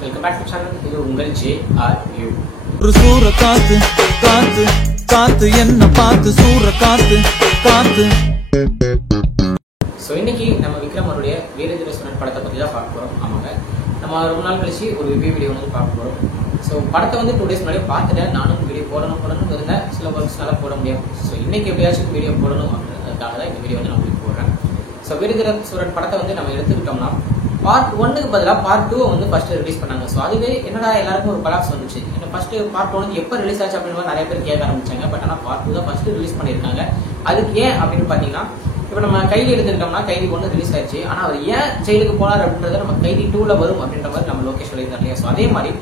Welcome back to channel. இது உங்கள் JRU. ஒரு சூற காத்து காத்து காத்து என்ன பார்த்து சூற காத்து காத்து. ஸோ இன்னைக்கு நம்ம விக்ரம் அவருடைய வீரதீர சூரன் படத்தை பற்றி தான் பார்க்க போகிறோம். ஆமாங்க, நம்ம ரொம்ப நாள் கழிச்சு ஒரு ரிவ்யூ வீடியோ வந்து பார்க்க போகிறோம். ஸோ படத்தை வந்து 2 days முன்னாடியே பார்த்துட்டேன். நானும் வீடியோ போடணும் இருந்தேன். சில ஒர்க்ஸ்னால போட முடியும். ஸோ இன்னைக்கு எப்படியாச்சும் வீடியோ போடணும் அப்படின்றதுக்காக தான் இந்த வீடியோ வந்து நான் உங்களுக்கு போடுறேன். ஸோ வீரதீர சூரன் படத்தை வந்து நம்ம எடுத்துக்கிட்டோம்னா பார்ட் 1க்கு பதிலாக பார்ட் 2 வந்து ஃபர்ஸ்ட் ரிலீஸ் பண்ணாங்க. ஸோ அதுவே என்னடா எல்லாருக்கும் ஒரு கொலாப்ஸ் வந்துச்சு. ஃபர்ஸ்ட் பார்ட் 1 எப்போ ரிலீஸ் ஆச்சு அப்படின்னு நிறைய பேர் கேட்க ஆரம்பிச்சாங்க. பட் ஆனால் பார்ட் 2 தான் ஃபர்ஸ்ட் ரிலீஸ் பண்ணியிருக்காங்க. அதுக்கு ஏன் அப்படின்னு பார்த்தீங்கன்னா, இப்போ நம்ம கைதி எடுத்துக்கிட்டோம்னா கைதி 1 ரிலீஸ் ஆயிடுச்சு. ஆனால் அவர் ஏன் ஜெயிலுக்கு போனார் அப்படின்றத நம்ம கைதி 2ல வரும் அப்படின்ற மாதிரி நம்ம லோகேஷ் சொல்லியிருந்தார் இல்லையா. ஸோ அதே மாதிரி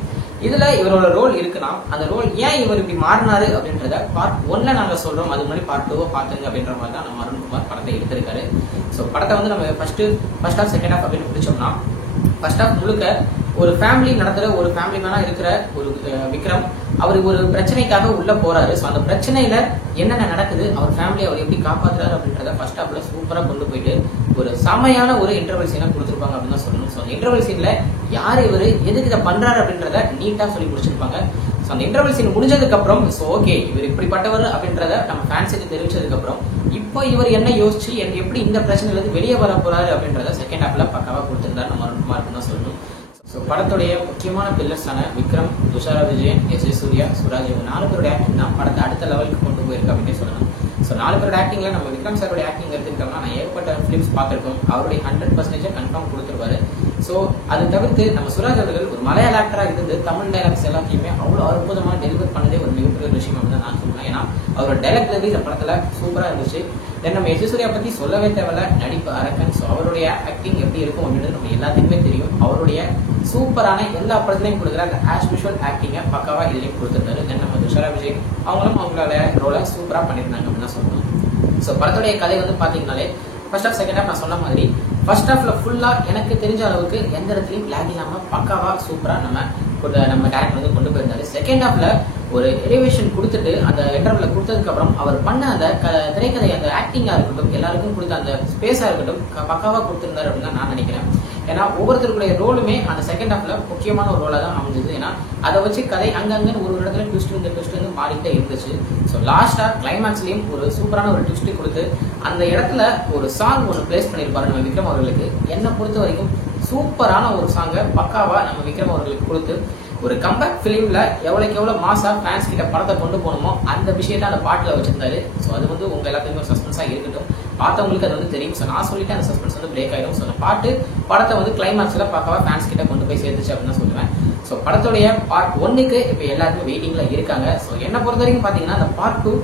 இதுல இவரோட ரோல் இருக்குன்னா அந்த ரோல் ஏன் இவர் இப்படி மாறினாரு அப்படின்றத பார்ட் 1ல நாங்க சொல்றோம். அது முன்னாடி பார்ட் 2 பாத்துங்க அப்படின்ற மாதிரி தான் நம்ம அருண்குமார் படத்தை எடுத்திருக்காரு. ஸோ படத்தை வந்து நம்ம ஃபர்ஸ்ட் ஹாஃப் செகண்ட் ஹாஃப் அப்படின்னு பிடிச்சோம்னா, ஃபர்ஸ்ட் ஹாஃப் முழுக்க ஒரு ஃபேமிலி நடத்துற ஒரு ஃபேமிலி மேனா இருக்கிற ஒரு விக்ரம் அவர் ஒரு பிரச்சனைக்காக உள்ள போறாரு. ஸோ அந்த பிரச்சனையில என்னென்ன நடக்குது, அவர் ஃபேமிலி அவர் எப்படி காப்பாத்துறாரு அப்படின்றத ஃபர்ஸ்ட் ஹாஃப்ல சூப்பரா கொண்டு போயிட்டு ஒரு செமையான ஒரு இன்டர்வல் சீனை கொடுத்துருப்பாங்க அப்படின்னு தான் சொல்லணும். ஸோ அந்த இன்டர்வல் சீன்ல யார் இவர் எதுக்கு இதை பண்றாரு அப்படின்றத நீட்டா சொல்லி முடிச்சிருப்பாங்க. ஸோ அந்த இன்டர்வல் சீன் முடிஞ்சதுக்கு அப்புறம் ஸோ ஓகே இவர் இப்படிப்பட்டவர் அப்படின்றத நம்ம ஃபேன்ஸுக்கு தெரிவிச்சதுக்கு அப்புறம் இப்போ இவர் என்ன யோசிச்சு எப்படி இந்த பிரச்சனையில இருந்து வெளியே வர போறாரு அப்படின்றத செகண்ட் ஹாஃப்ல பக்காவா கொடுத்திருந்தாரு நம்ம அருண்குமார் தான் சொல்லணும். ஸோ படத்துடைய முக்கியமான பில்லர்ஸான விக்ரம், துஷாரா விஜயன், S.J. சூர்யா, சுராஜ் இவங்க 4 பேரோட ஆக்டிங் தான் படத்தை அடுத்த லெவலுக்கு கொண்டு போயிருக்கு அப்படின்னு சொல்லணும். ஸோ 4 பேரோட ஆக்டிங்ல நம்ம விக்ரம் சாரோட ஆக்டிங் எடுத்துக்கிட்டோம்னா நான் ஏகப்பட்ட ஃபிலிம்ஸ் பார்த்துருக்கோம். அவருடைய 100% கன்ஃபார்ம் கொடுத்துருவாரு. ஸோ அதை தவிர்த்து நம்ம சுராஜ் அவர்கள் ஒரு மலையாள ஆக்டரா இருந்து தமிழ் டைலாக்ஸ் எல்லாத்தையுமே அவ்வளோ அற்புதமாக டெலிவர் பண்ணதே ஒரு மிகப்பெரிய ஒரு விஷயம் அப்படின்னு நான் சொல்லுவேன். ஏன்னா அவரோட டைலாக் டெலிவரி இந்த படத்துல சூப்பரா இருந்துச்சு. தென் நம்ம S.J. சூர்யா பத்தி சொல்லவே தேவையில்ல, நடிப்பு அரக்கன். ஸோ அவருடைய ஆக்டிங் எப்படி இருக்கும் அப்படின்றது நம்ம எல்லாத்துக்குமே தெரியும். அவருடைய சூப்பரான எல்லா படத்துலையும் கொடுக்குற அந்த ஆஸ் விஷுவல் ஆக்டிங்கை பக்காவா இதுலையும் கொடுத்துருந்தாரு. தென் நம்ம துஷாரா விஜய் அவங்களும் அவங்களோட ரோலை சூப்பரா பண்ணியிருந்தாங்க அப்படின்னு தான் சொல்லணும். ஸோ படத்துடைய கதை வந்து பாத்தீங்கன்னாலே ஃபர்ஸ்ட் ஹாஃப் செகண்ட் ஹாஃப் நான் சொன்ன மாதிரி ஃபர்ஸ்ட் ஹாஃப்ல ஃபுல்லா எனக்கு தெரிஞ்ச அளவுக்கு எந்த இடத்துலையும் லேக் இல்லாம பக்காவா சூப்பரா நம்ம டேரக்டர் வந்து கொண்டு போயிருந்தாரு. செகண்ட் ஹாஃப்ல ஒரு எலிவேஷன் கொடுத்துட்டு அந்த இன்டர்வல்ல கொடுத்ததுக்கு அப்புறம் அவர் பண்ண அந்த திரைக்கதை அந்த ஆக்டிங்கா இருக்கட்டும், எல்லாருக்கும் கொடுத்த அந்த ஸ்பேஸா இருக்கட்டும் பக்காவா கொடுத்திருந்தாரு அப்படின்னு நான் நினைக்கிறேன். ஏன்னா ஒவ்வொருத்தருடைய ரோலுமே அந்த செகண்ட் ஹாஃப்ல முக்கியமான ஒரு ரோலா தான் அமைஞ்சது. ஏன்னா அதை வச்சு கதை அங்கங்க ஒரு இடத்துல ட்விஸ்ட் வந்து மாறிட்டே இருந்துச்சு. ஸோ லாஸ்டா கிளைமேக்ஸ்லயும் ஒரு சூப்பரான ஒரு ட்விஸ்ட் கொடுத்து அந்த இடத்துல ஒரு சாங் ஒன்று பிளேஸ் பண்ணியிருப்பாரு நம்ம விக்ரம் அவர்களுக்கு. என்னை பொறுத்த வரைக்கும் சூப்பரான ஒரு சாங்கை பக்காவா நம்ம விக்ரம் அவர்களுக்கு கொடுத்து ஒரு கம்பேக் பிலிம்ல எவ்வளவுக்கு எவ்வளவு மாசா ஃபேன்ஸ் கிட்ட படத்தை கொண்டு போகணுமோ அந்த விஷயத்த அந்த பாட்டுல வச்சிருந்தாரு. ஸோ அது வந்து உங்க எல்லாத்துக்குமே ஒரு சஸ்பென்ஸா இருக்கட்டும், பார்த்தவங்களுக்கு அது வந்து தெரியும். ஸோ நான் சொல்லிட்டு அந்த சஸ்பென்ஸ் வந்து பிரேக் ஆயிடும். ஸோ அந்த பாட்டு படத்தை வந்து கிளைமேக்ஸ்ல பக்காவா ஃபேன்ஸ் கிட்ட கொண்டு போய் சேர்த்துச்சு அப்படின்னு சொல்லுவேன். ஸோ படத்துடைய பார்ட் 1க்கு இப்ப எல்லாருமே வெயிட்டிங்ல இருக்காங்க. ஸோ என்ன பொறுத்த வரைக்கும் பாத்தீங்கன்னா அந்த பார்ட் 2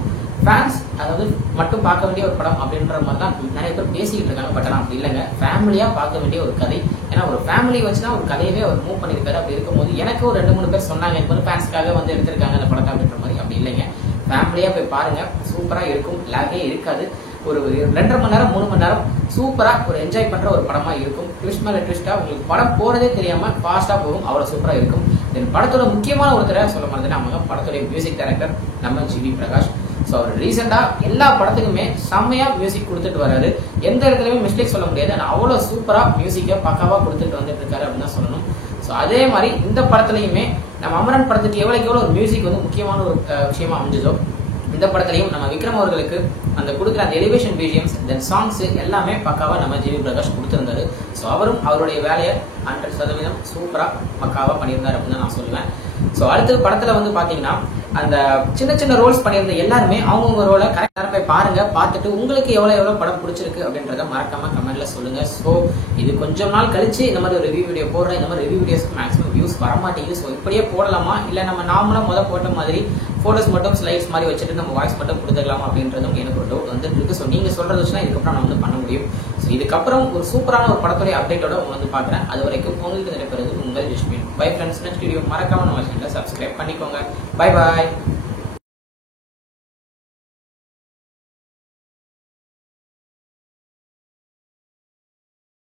ஃபேன்ஸ் அதாவது மட்டும் பார்க்க வேண்டிய ஒரு படம் அப்படின்ற மாதிரி தான் நிறைய பேர் பேசிக்கிட்டு இருக்காங்க. பட் ஆனால் அப்படி இல்லைங்க, ஃபேமிலியா பார்க்க வேண்டிய ஒரு கதை. ஏன்னா ஒரு ஃபேமிலி வச்சுதான் ஒரு கதையவே அவர் மூவ் பண்ணியிருக்காரு. அப்படி இருக்கும்போது எனக்கு ஒரு 2-3 பேர் சொன்னாங்க இது வந்து ஃபேன்ஸ்க்காக வந்து எடுத்திருக்காங்க அந்த படத்தை அப்படின்ற மாதிரி. அப்படி இல்லைங்க, ஃபேமிலியா போய் பாருங்க, சூப்பரா இருக்கும், லேகே இருக்காது. ஒரு 2.5 மணி நேரம் 3 மணி நேரம் சூப்பரா ஒரு என்ஜாய் பண்ற ஒரு படமா இருக்கும். ட்விஸ்ட் மேல ட்விஸ்டா உங்களுக்கு படம் போறதே தெரியாம ஃபாஸ்டா போகும், அவ்வளவு சூப்பரா இருக்கும். தென் படத்தோட முக்கியமான ஒருத்தரை சொல்ல மாதிரி நம்ம படத்துடைய மியூசிக் டைரக்டர் நம்ம GV பிரகாஷ். ஸோ அவர் ரீசெண்டா எல்லா படத்துக்குமே செம்மையா மியூசிக் கொடுத்துட்டு வர்றாரு. எந்த இடத்துலயுமே மிஸ்டேக் சொல்ல முடியாது. ஆனால் அவ்வளவு சூப்பரா மியூசிக்கை பக்காவா கொடுத்துட்டு வந்துட்டு இருக்காரு அப்படின்னு தான் சொல்லணும். ஸோ அதே மாதிரி இந்த படத்துலயுமே நம்ம அமரன் படத்துக்கு எவ்வளவு ஒரு மியூசிக் வந்து முக்கியமான ஒரு விஷயமா அமைஞ்சதோ இந்த படத்துலையும் நம்ம விக்ரம் அவர்களுக்கு அந்த கொடுக்குற அந்த எலிவேஷன் பிஜிஎம்ஸ் தென் சாங்ஸ் எல்லாமே பக்காவா நம்ம GV பிரகாஷ் கொடுத்திருந்தாரு. ஸோ அவரும் அவருடைய வேலையை 100% சூப்பரா பக்காவா பண்ணியிருந்தாரு அப்படின்னு நான் சொல்லுவேன். ஸோ அடுத்த படத்துல வந்து பாத்தீங்கன்னா அந்த சின்ன சின்ன ரோல்ஸ் பண்ணியிருந்த எல்லாருமே அவங்கவுங்க ரோலை கரெக்டாக போய் பாருங்க, பார்த்துட்டு உங்களுக்கு எவ்வளவு படம் பிடிச்சிருக்கு அப்படின்றத மறக்காம கமெண்ட்ல சொல்லுங்க. ஸோ இது கொஞ்சம் நாள் கழிச்சு இந்த மாதிரி ஒரு ரிவ்யூ வீடியோ போடுறேன். இந்த மாதிரி ரிவ்யூ வீடியோஸ்க்கு மேக்ஸிமம் வியூஸ் வரமாட்டேங்குது. ஸோ இப்படியே போடலாமா இல்லை நம்ம நார்மலா போட்ட மாதிரி போட்டோஸ் மட்டும் ஸ்லைட்ஸ் மாதிரி வச்சுட்டு நம்ம வாய்ஸ் மட்டும் கொடுத்துக்கலாமா அப்படின்றதும் எனக்கு ஒரு டவுட் வந்துட்டு இருக்கு. ஸோ நீங்க சொல்றது வச்சுன்னா இதுக்கப்புறம் நான் வந்து பண்ண முடியும். ஸோ இதுக்கப்புறம் ஒரு சூப்பரான ஒரு படத்துடைய அப்டேட்டோட வந்து பாக்குறேன். அது வரைக்கும் உங்களுக்கு நிறைய உங்கள் Jasmine. Bye friends, next video மறக்காம நம்ம சேனலை சப்ஸ்கிரைப் பண்ணிக்கோங்க. Bye bye.